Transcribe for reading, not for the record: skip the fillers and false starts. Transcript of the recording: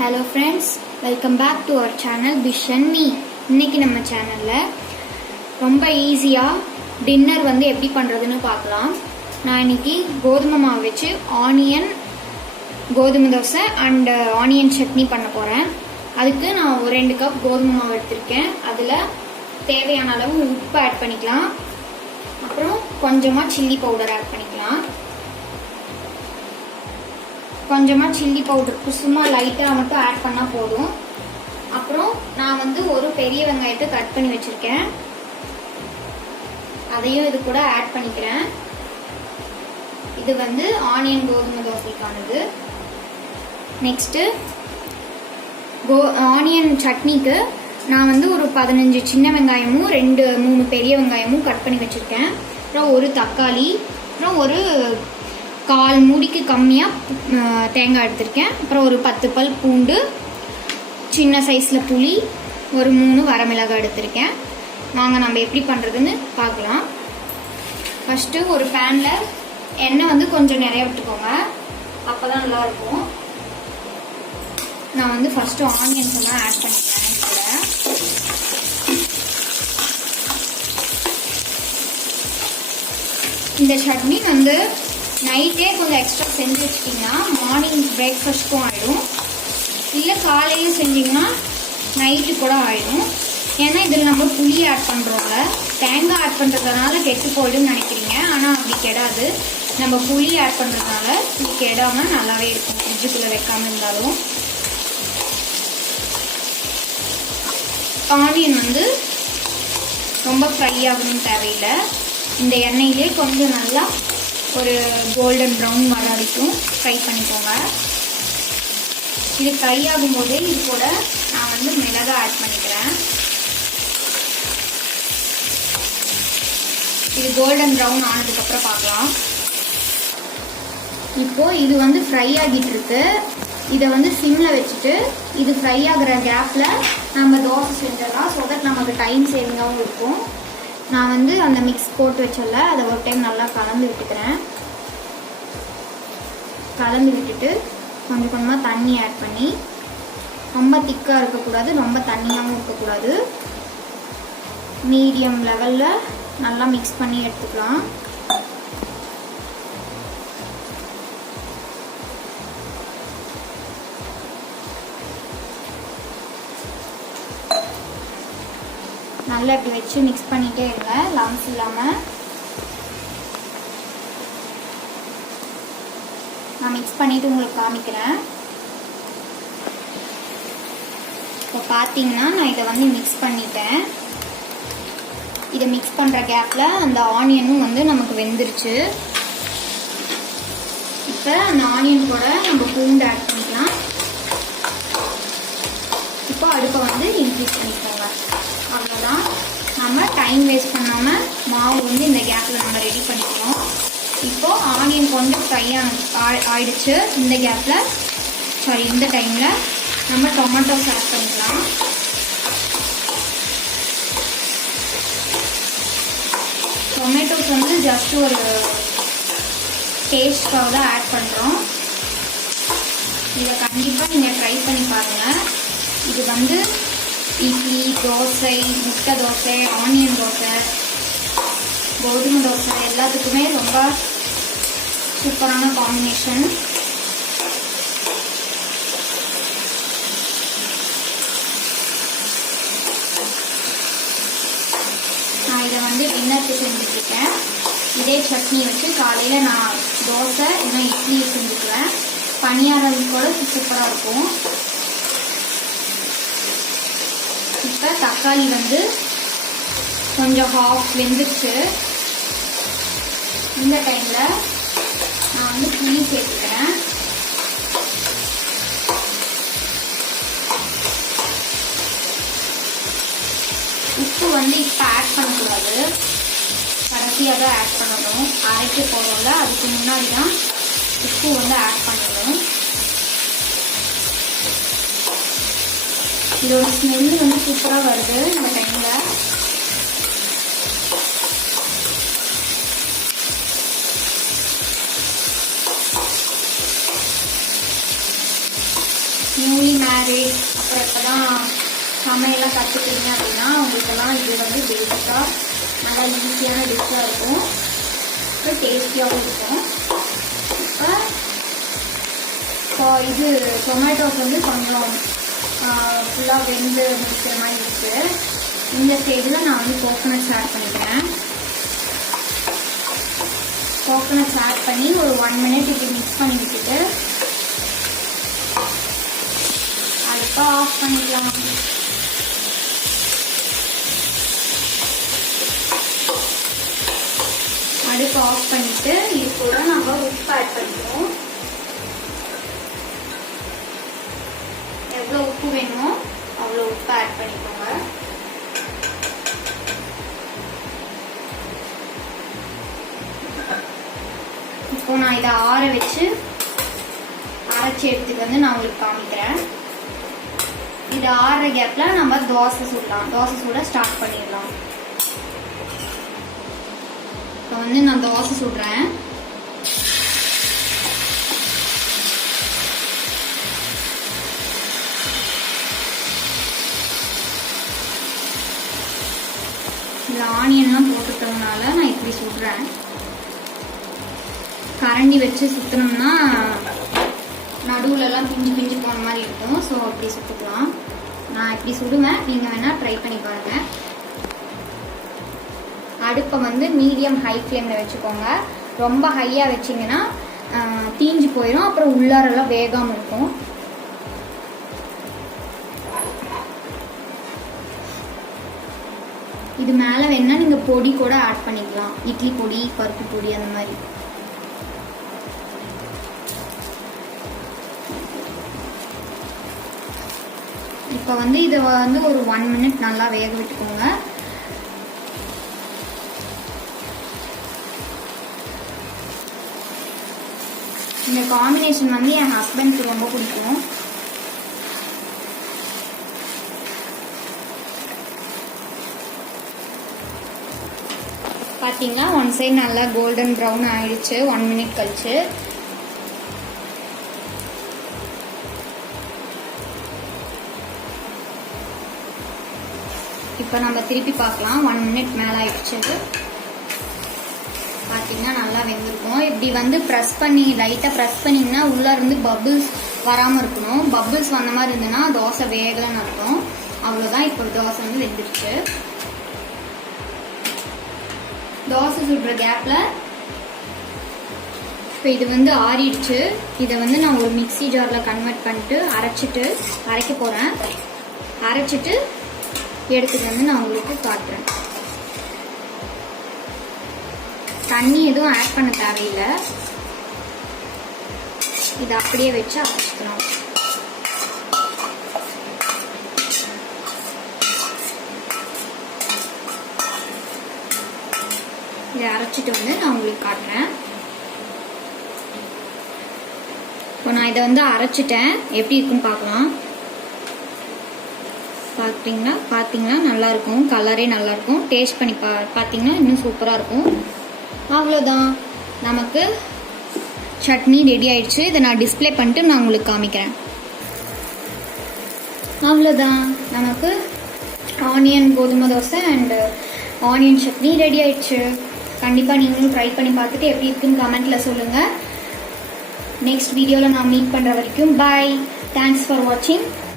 Hello friends, welcome back to our channel Fish and Me. இன்னைக்கு நம்ம சேனலில் ரொம்ப ஈஸியாக டின்னர் எப்படி பண்ணுறதுன்னு பார்க்கலாம். நான் இன்னைக்கு கோதுமை மாவு வச்சு ஆனியன் கோதுமை தோசை அண்ட் ஆனியன் சட்னி பண்ண போகிறேன். அதுக்கு நான் ஒரு 2 கப் கோதுமை மாவு எடுத்திருக்கேன். அதில் தேவையான அளவு உப்பு ஆட் பண்ணிக்கலாம். அப்புறம் கொஞ்சமாக சில்லி பவுடர் ஆட் பண்ணிக்கலாம். கொஞ்சமாக சில்லி பவுடருக்கு சும்மா லைட்டாக மட்டும் ஆட் பண்ணால் போதும். அப்புறம் நான் ஒரு பெரிய வெங்காயத்தை கட் பண்ணி வச்சுருக்கேன். அதையும் இது கூட ஆட் பண்ணிக்கிறேன். இது ஆனியன் கோதுமை தோசைக்கானது. நெக்ஸ்ட்டு ஆனியன் சட்னிக்கு நான் ஒரு 15 சின்ன வெங்காயமும் 2-3 பெரிய வெங்காயமும் கட் பண்ணி வச்சுருக்கேன். அப்புறம் ஒரு தக்காளி, அப்புறம் ஒரு 1/4 மூடிக்கு கம்மியாக தேங்காய் எடுத்திருக்கேன். அப்புறம் ஒரு 10 பல் பூண்டு, சின்ன சைஸில் புளி, ஒரு 3 வரமிளகாய் எடுத்திருக்கேன். வாங்க நம்ம எப்படி பண்ணுறதுன்னு பார்க்கலாம். ஃபஸ்ட்டு ஒரு பேனில் எண்ணெய் கொஞ்சம் நிறைய விட்டுக்கோங்க, அப்போ தான் நல்லாயிருக்கும். நான் ஃபஸ்ட்டு ஆனியன்ஸ் எல்லாம் ஆட் பண்ணிக்கிறேன். கூட இந்த சட்னி நைட்டே கொஞ்சம் எக்ஸ்ட்ரா செஞ்சு வச்சுட்டிங்கன்னா மார்னிங் பிரேக்ஃபாஸ்ட்க்கும் ஆகிடும். இல்லை காலையில் செஞ்சிங்கன்னா நைட்டு கூட ஆகிடும். ஏன்னா இதில் நம்ம புளி ஆட் பண்ணுறோம்ல, தேங்காய் ஆட் பண்ணுறதுனால கெட்டு போய்டும்னு நினைக்கிறீங்க. ஆனால் அப்படி கெடாது. நம்ம புளி ஆட் பண்ணுறதுனால இது கெடாமல் நல்லாவே இருக்கும், ஃப்ரிட்ஜுக்குள்ளே வைக்காமல் இருந்தாலும். ஆனியன் ரொம்ப ஃப்ரை ஆகணும்னு தேவையில்லை. இந்த எண்ணெயிலே கொஞ்சம் நல்லா ஒரு கோல்டன் ப்ரௌன் வர வரைக்கும் ஃப்ரை பண்ணிக்கோங்க. இது ஃப்ரை ஆகும்போதே இது கூட நான் மிளகாய் ஆட் பண்ணிக்கிறேன். இது கோல்டன் ப்ரௌன் ஆனதுக்கப்புறம் பார்க்கலாம். இப்போது இது ஃப்ரை ஆகிட்டு இருக்கு. இதை சிம்மில் வச்சுட்டு இது ஃப்ரை ஆகிற கேப்பில் நம்ம தோசை செஞ்சிடலாம். ஸோ தட் நமக்கு டைம் சேவிங்காகவும் இருக்கும். நான் அந்த மிக்ஸ் போட்டு வச்சல அதை ஒரு டைம் நல்லா கலந்து விட்டுக்கிறேன். கலந்து விட்டுட்டு கொஞ்சம் கொஞ்சமாக தண்ணி ஆட் பண்ணி, ரொம்ப திக்காக இருக்கக்கூடாது, ரொம்ப தண்ணியாகவும் இருக்கக்கூடாது, மீடியம் லெவலில் நல்லா மிக்ஸ் பண்ணி எடுத்துக்கலாம். நல்லா இப்படி வச்சு மிக்ஸ் பண்ணிகிட்டே இருங்க, லம்ஸ் இல்லாமல். நான் மிக்ஸ் பண்ணிவிட்டு உங்களுக்கு காமிக்கிறேன். இப்போ பார்த்தீங்கன்னா நான் இதை மிக்ஸ் பண்ணிட்டேன். இதை மிக்ஸ் பண்ணுற கேப்பில் அந்த ஆனியனும் நமக்கு வெந்துருச்சு. இப்போ அந்த ஆனியன் கூட நம்ம பூண்டு ஆட் பண்ணிக்கலாம். இப்போ அடுப்பை இன்க்ரீஸ் பண்ணிக்கோங்க. அவ்வளோதான். நம்ம டைம் வேஸ்ட் பண்ணாமல் மாவு இந்த கேப்பில் நம்ம ரெடி பண்ணிக்கணும். இப்போது ஆனியன் கொஞ்சம் ஃப்ரை ஆயிடுச்சு. இந்த டைமில் நம்ம டொமேட்டோஸ் ஆட் பண்ணிக்கலாம். டொமேட்டோஸ் ஜஸ்ட் ஒரு டேஸ்ட்காக தான் ஆட் பண்ணுறோம். இதை கண்டிப்பாக நீங்கள் ட்ரை பண்ணி பாருங்கள். இது இட்லி, தோசை, முட்டை தோசை, ஆனியன் தோசை, கோதுமை தோசை எல்லாத்துக்குமே ரொம்ப சூப்பரான காம்பினேஷன். நான் இதை டின்னருக்கு செஞ்சுட்ருக்கேன். இதே சட்னி வச்சு காலையில் நான் தோசை இல்லைன்னா இட்லி செஞ்சுக்குவேன். பனியாரம் கூட சூப்பராக இருக்கும். இப்போ தக்காளி கொஞ்சம் ஹாஃப் வெந்துருச்சு. இந்த டைமில் நான் புளி சேர்த்துக்கிறேன். உப்பு இப்போ ஆட் பண்ணக்கூடாது, கடைசியாக தான் ஆட் பண்ணணும். அரைக்க போகிறோம்ல, அதுக்கு முன்னாடி தான் உப்பு ஆட் பண்ணணும். இதோட ஸ்மெல் சூப்பராக வருது இந்த டைமில். நியூலி மேரிட் அப்புறம் இப்போ தான் சமையலாம் கற்றுக்கிறீங்க அப்படின்னா உங்களுக்கெல்லாம் இது வந்து பேசிக்காக நல்லா ஈஸியான டிஷ்ஷாக இருக்கும், அப்புறம் டேஸ்டியாகவும் இருக்கும். இப்போ இது டொமேட்டோஸ் வந்து கொஞ்சம் ஃபுல்லாக வெந்து முடிக்கிற மாதிரி இருக்குது. இந்த ஸ்டேஜில் நான் வந்து கோகோனட்ஸ் ஆட் பண்ணிக்கிறேன். கோகோனட்ஸ் ஆட் பண்ணி ஒரு 1 minute இப்படி மிக்ஸ் பண்ணி விட்டுட்டு அடுப்பை ஆஃப் பண்ணிக்கலாம். அடுப்பை ஆஃப் பண்ணிட்டு இது கூட நம்ம உப்பு ஆட் பண்ணிக்கிறோம். எவ்வளோ உப்பு வேணுமோ அவ்வளோ உப்பு ஆட் பண்ணிக்கோங்க. இப்போ நான் இதை ஆற வச்சு அரைச்சி எடுத்துட்டு வந்து நான் உங்களுக்கு காமிக்கிறேன். இது ஆறுற கேப்ல நம்ம தோசை சுடலாம். தோசை சுட ஸ்டார்ட் பண்ணிடலாம். இப்போ வந்து நான் தோசை சுடுறேன். இதில் ஆனியன்லாம் போட்டுட்டோம்னால நான் இப்படி சுடுறேன். கரண்டி வச்சு சுற்றினோம்னா நடுவுலலாம் பிஞ்சு பிஞ்சு போன மாதிரி இருக்கும். ஸோ அப்படி சுட்டுக்கலாம். நான் இப்படி சுடுவேன், நீங்கள் வேணால் ட்ரை பண்ணி பாருங்கள். அடுப்பை வந்து மீடியம் ஹை ஃப்ளேமில் வச்சுக்கோங்க. ரொம்ப ஹையாக வச்சிங்கன்னா தீஞ்சு போயிடும், அப்புறம் உள்ளாரெல்லாம் வேகாமல் இருக்கும். இது மேலே வேணால் நீங்கள் பொடி கூட ஆட் பண்ணிக்கலாம், இட்லி பொடி, பருப்பு பொடி அந்த மாதிரி. இப்போ வந்து இதை வந்து ஒரு 1 minute நல்லா வேக விட்டுக்கோங்க. இந்த காம்பினேஷன் வந்து என் ஹஸ்பண்டுக்கு ரொம்ப பிடிக்கும். பார்த்தீங்கன்னா ஒன் சைடு நல்லா கோல்டன் ப்ரௌன் ஆயிடுச்சு 1 minute கழிச்சு. இப்போ நம்ம திருப்பி பார்க்கலாம். 1 minute மேலே ஆயிடுச்சு. பார்த்தீங்கன்னா நல்லா வெந்திருக்கும். இப்படி வந்து ப்ரெஸ் பண்ணி லைட்டாக ப்ரெஸ் பண்ணிங்கன்னா உள்ளே இருந்து பபிள்ஸ் வராமல் இருக்கணும். பபிள்ஸ் வந்த மாதிரி இருந்ததுன்னா தோசை வேகலைன்னு அர்த்தம். அவ்வளோதான். இப்போ தோசை வந்து வெந்துருச்சு. தோசை சுடுற கேப்பில் இப்போ இது வந்து ஆறிடுச்சு. இதை வந்து நான் ஒரு மிக்ஸி ஜாரில் கன்வெர்ட் பண்ணிட்டு அரைக்க போகிறேன். அரைச்சிட்டு எடுத்துட்டு வந்து நான் உங்களுக்கு காட்டுறேன். தண்ணி எதுவும் ஆட் பண்ண தேவையில்லை. இதை அப்படியே வச்சு அரைச்சிக்கலாம். இதை அரைச்சிட்டு வந்து நான் உங்களுக்கு காட்டுறேன். இப்போ நான் இதை வந்து அரைச்சிட்டேன். எப்படி இருக்குன்னு பார்க்கலாம். பார்த்தீங்கன்னா நல்லாயிருக்கும். கலரே நல்லாயிருக்கும். டேஸ்ட் பண்ணி பார்த்தீங்கன்னா இன்னும் சூப்பராக இருக்கும். அவ்வளோதான், நமக்கு சட்னி ரெடி ஆயிடுச்சு. இதை நான் டிஸ்பிளே பண்ணிட்டு நான் உங்களுக்கு காமிக்கிறேன். அவ்வளோதான், நமக்கு ஆனியன் கோதுமை dosa and onion chutney ready ஆயிடுச்சு. கண்டிப்பாக நீங்களும் ட்ரை பண்ணி பார்த்துட்டு எப்படி இருக்குன்னு கமெண்ட்டில் சொல்லுங்கள். நெக்ஸ்ட் வீடியோவில் நான் மீட் பண்ணுற வரைக்கும் பாய். தேங்க்ஸ் ஃபார் வாட்சிங்.